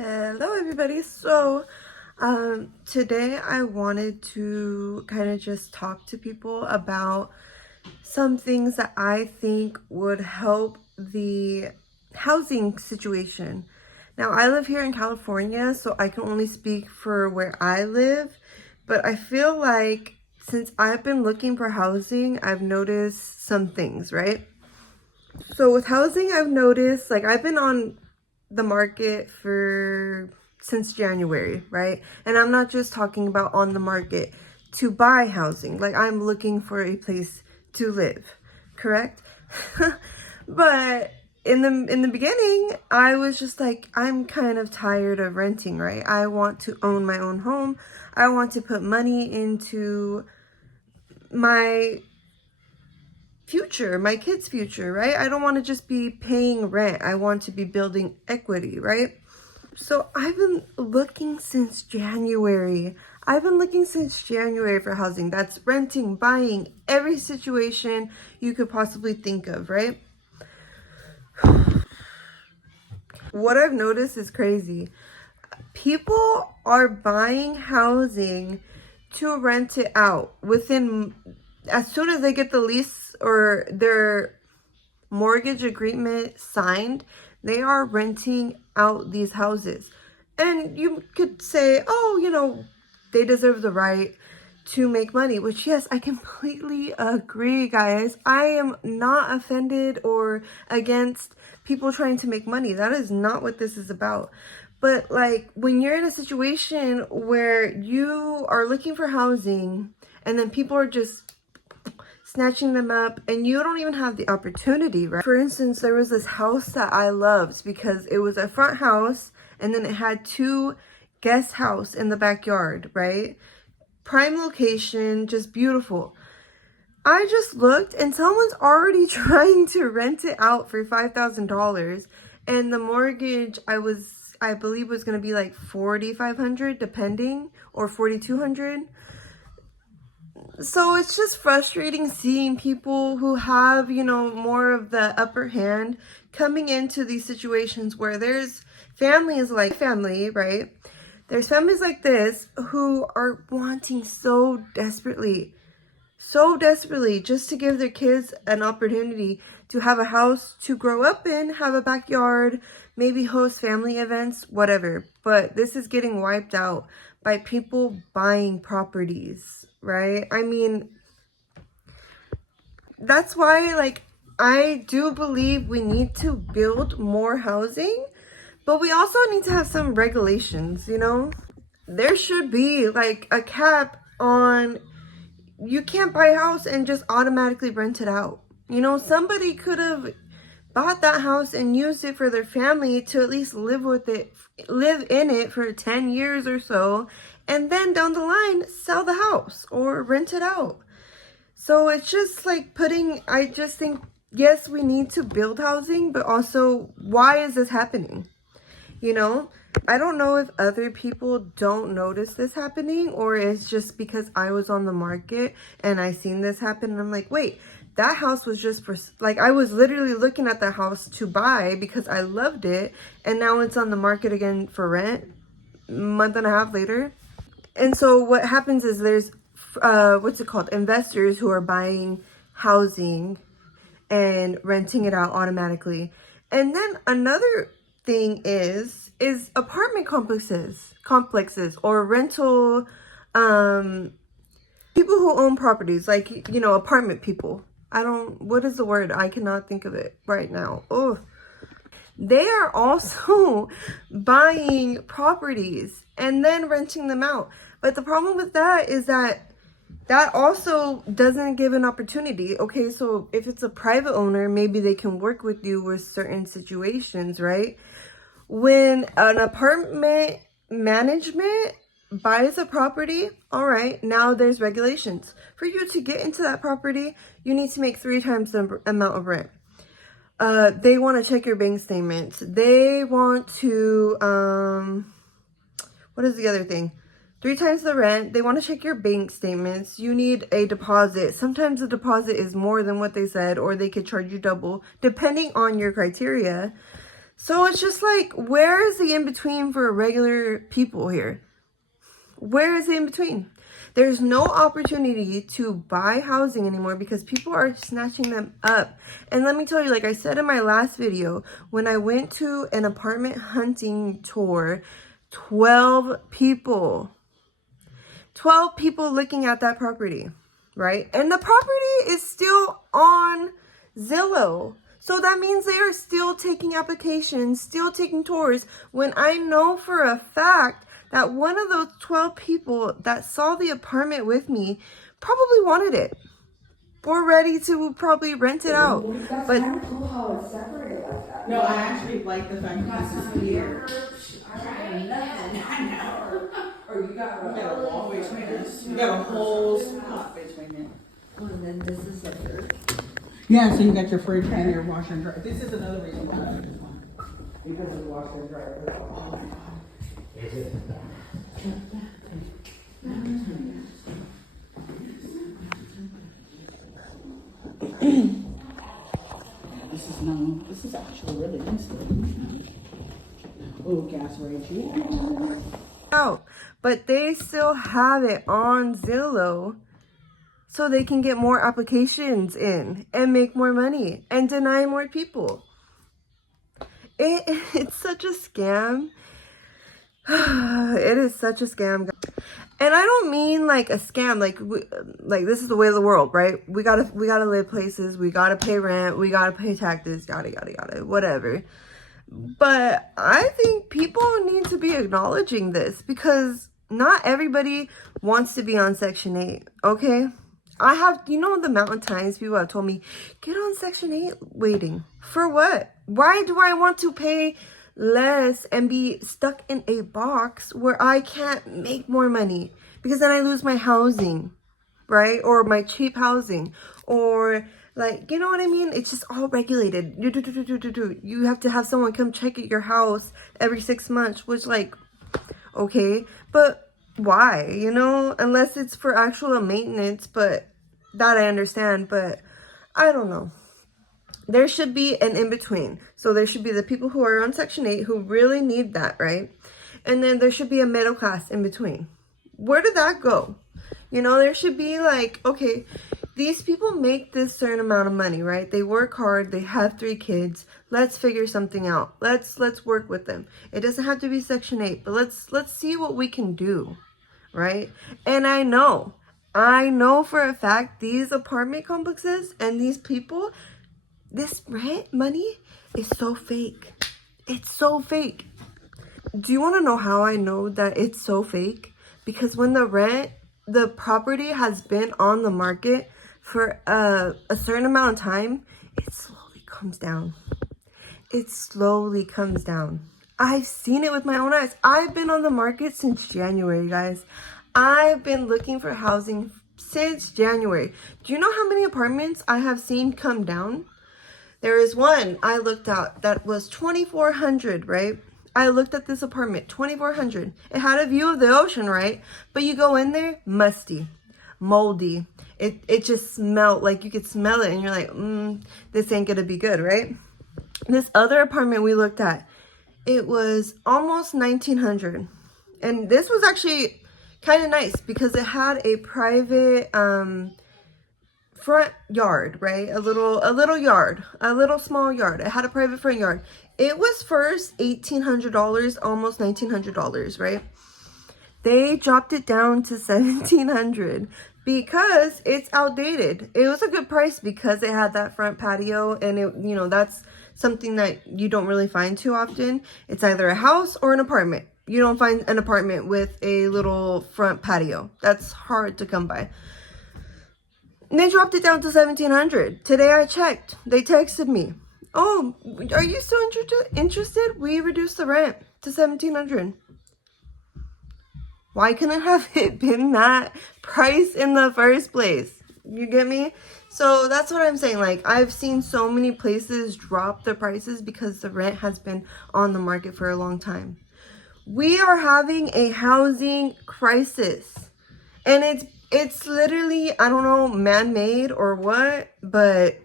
Hello everybody. Today I wanted to kind of just talk to people about some things that I think would help the housing situation. Now, I live here in California, so I can only speak for where I live, but I feel like since I've been looking for housing, I've noticed some things, right? So with housing, I've noticed, like, I've been on the market for since January, right? And I'm not just talking about on the market to buy housing. Like, I'm looking for a place to live, correct? But in the beginning, I was just like, I'm kind of tired of renting, right? I want to own my own home. I want to put money into my future, my kids' future, right? I don't want to just be paying rent. I want to be building equity, right? So I've been looking since January. I've been looking since January for housing. That's renting, buying, every situation you could possibly think of, right? What I've noticed is crazy. People are buying housing to rent it out within, as soon as they get the lease or their mortgage agreement signed, they are renting out these houses. And you could say, oh, they deserve the right to make money, which, yes, I completely agree, guys. I am not offended or against people trying to make money. That is not what this is about. But like, when you're in a situation where you are looking for housing and then people are just snatching them up and you don't even have the opportunity, right? For instance, there was this house that I loved because it was a front house and then it had two guest house in the backyard, right? Prime location, just beautiful. I just looked and someone's already trying to rent it out for $5,000 and the mortgage I believe was going to be like $4,500 depending, or $4,200. So it's just frustrating seeing people who have, more of the upper hand coming into these situations where there's families like family, right? There's families like this who are wanting so desperately just to give their kids an opportunity to have a house to grow up in, have a backyard, maybe host family events, whatever. But this is getting wiped out by people buying properties, right? I mean, that's why, like, I do believe we need to build more housing, but we also need to have some regulations, There should be like a cap on, you can't buy a house and just automatically rent it out. Somebody could have bought that house and used it for their family to at least live in it for 10 years or so, and then down the line sell the house or rent it out. So it's just like I just think, yes, we need to build housing, but also, why is this happening? I don't know if other people don't notice this happening, or it's just because I was on the market and I seen this happen and I'm like, wait, that house was just for, like, I was literally looking at the house to buy because I loved it, and now it's on the market again for rent a month and a half later. And so what happens is there's what's it called, investors who are buying housing and renting it out automatically. And then another thing is apartment complexes or rental people who own properties, like, apartment people. What is the word? I cannot think of it right now. Oh, they are also buying properties and then renting them out. But the problem with that is that also doesn't give an opportunity. Okay, so if it's a private owner, maybe they can work with you with certain situations, right? When an apartment management buys a property, all right, now there's regulations. For you to get into that property, you need to make 3 times the amount of rent. They want to check your bank statements. They want to, what is the other thing? 3 times the rent. They want to check your bank statements. You need a deposit. Sometimes the deposit is more than what they said, or they could charge you double, depending on your criteria. So it's just like, where is the in-between for regular people here? Where is the in-between? There's no opportunity to buy housing anymore because people are snatching them up. And let me tell you, like I said in my last video, when I went to an apartment hunting tour, 12 people looking at that property, right? And the property is still on Zillow. So that means they are still taking applications, still taking tours, when I know for a fact that one of those 12 people that saw the apartment with me probably wanted it. We're ready to probably rent it out. But kind of cool how it's separated like that. No, I actually like the fact that this is here. I know. Or you got We got a wall between us. We got a whole spot between it. and then this is the third. Yeah, so you got your fridge and your washer and dryer. This is another reason why I like this one. Because of the washer and dryer. Oh my god. This is actually really nice. Oh, gas range. out, but they still have it on Zillow so they can get more applications in and make more money and deny more people. It's such a scam. It is such a scam. And I don't mean like a scam, like this is the way of the world, right? We gotta live places, we gotta pay rent, we gotta pay taxes, yada yada yada, whatever. But I think people need to be acknowledging this because not everybody wants to be on Section 8, okay? I have, the amount of times people have told me, get on Section 8 waiting. For what? Why do I want to pay less and be stuck in a box where I can't make more money? Because then I lose my housing, right? Or my cheap housing, or like, you know what I mean? It's just all regulated. You have to have someone come check at your house every 6 months, which like, okay, but why? Unless it's for actual maintenance, but that I understand, but I don't know. There should be an in-between. So there should be the people who are on Section 8 who really need that, right? And then there should be a middle class in between. Where did that go? There should be like, okay, these people make this certain amount of money, right? They work hard, they have 3 kids. Let's figure something out. Let's work with them. It doesn't have to be Section 8, but let's see what we can do, right? And I know for a fact these apartment complexes and these people, this rent money is so fake. It's so fake. Do you want to know how I know that it's so fake? Because when the property has been on the market for a certain amount of time, it slowly comes down. It slowly comes down. I've seen it with my own eyes. I've been on the market since January, guys. I've been looking for housing since January. Do you know how many apartments I have seen come down? There is one I looked at that was 2,400, right? I looked at this apartment, 2,400. It had a view of the ocean, right? But you go in there, musty, moldy. It just smelled, like you could smell it and you're like, this ain't gonna be good, right? This other apartment we looked at, it was almost 1,900. And this was actually kind of nice because it had a private front yard, right? A little yard, a little small yard. It had a private front yard. It was first $1,800, almost $1,900, right? They dropped it down to $1,700 because it's outdated. It was a good price because it had that front patio, and it, that's something that you don't really find too often. It's either a house or an apartment. You don't find an apartment with a little front patio. That's hard to come by. And they dropped it down to $1,700. Today I checked. They texted me, "Oh, are you still interested? We reduced the rent to $1,700." Why couldn't have it been that price in the first place? You get me? So that's what I'm saying. Like, I've seen so many places drop the prices because the rent has been on the market for a long time. We are having a housing crisis, and it's literally, I don't know, man-made or what, but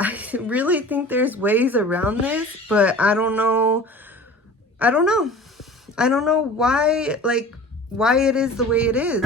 I really think there's ways around this, but I don't know. I don't know why, like, why it is the way it is.